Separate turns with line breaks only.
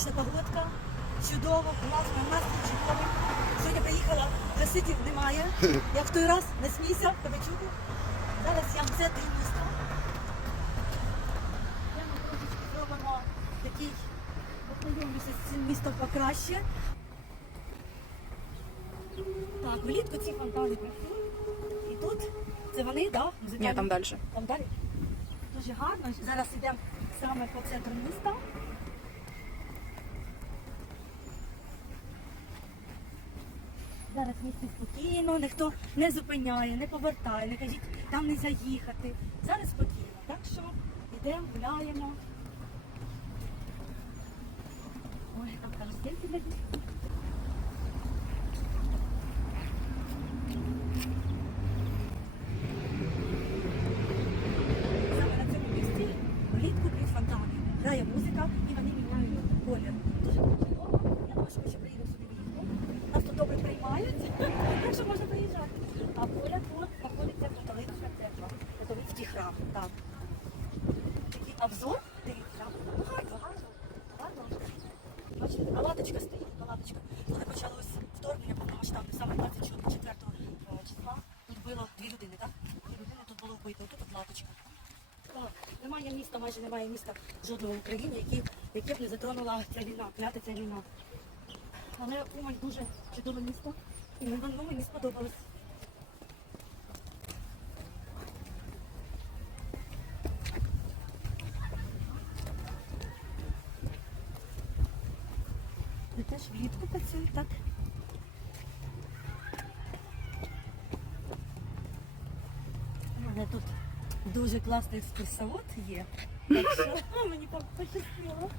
сонячна погодка, чудово, класно, настрій чудовий. Сьогодні приїхала, краситів немає. Як в той раз не смійся, тебе чути. Зараз я в центрі міста. Я ми трошечки зробимо такий, познайомлюся з цим містом покраще. Так, влітку ці фонтани працюють. І тут це вони, так? Да,
Ні, там далі.
там далі. Дуже гарно. Зараз йдемо саме по центру міста. Зараз в місті спокійно, ніхто не зупиняє, не повертає, не кажіть, там не заїхати. Зараз спокійно. Так що йдемо, гуляємо. Ой, там для дітей. Саме на цьому місці влітку під фонтани. Грає музика і вони міняють колір. Дуже чудово. Я думаю, що ще приїдемо сюди так що можна приїжджати. А поряд тут знаходиться католицька церква, католицький храм. Так. Такий обзор, дивіться. Ну, Гарно, гарно. Бачите, палаточка стоїть, палаточка. Коли почалось вторгнення повномасштабне, саме 24 числа, тут було дві людини, так? Дві людини тут було вбито, тут палаточка. Так, немає міста, майже немає міста жодного в Україні, яке б не затронула ця війна, клята ця війна. Але Умань дуже чудове місто, і воно мені сподобалось. Ви теж влітку працюють, так? У мене тут дуже класний екскурсовод є. Так що мені так пощастило.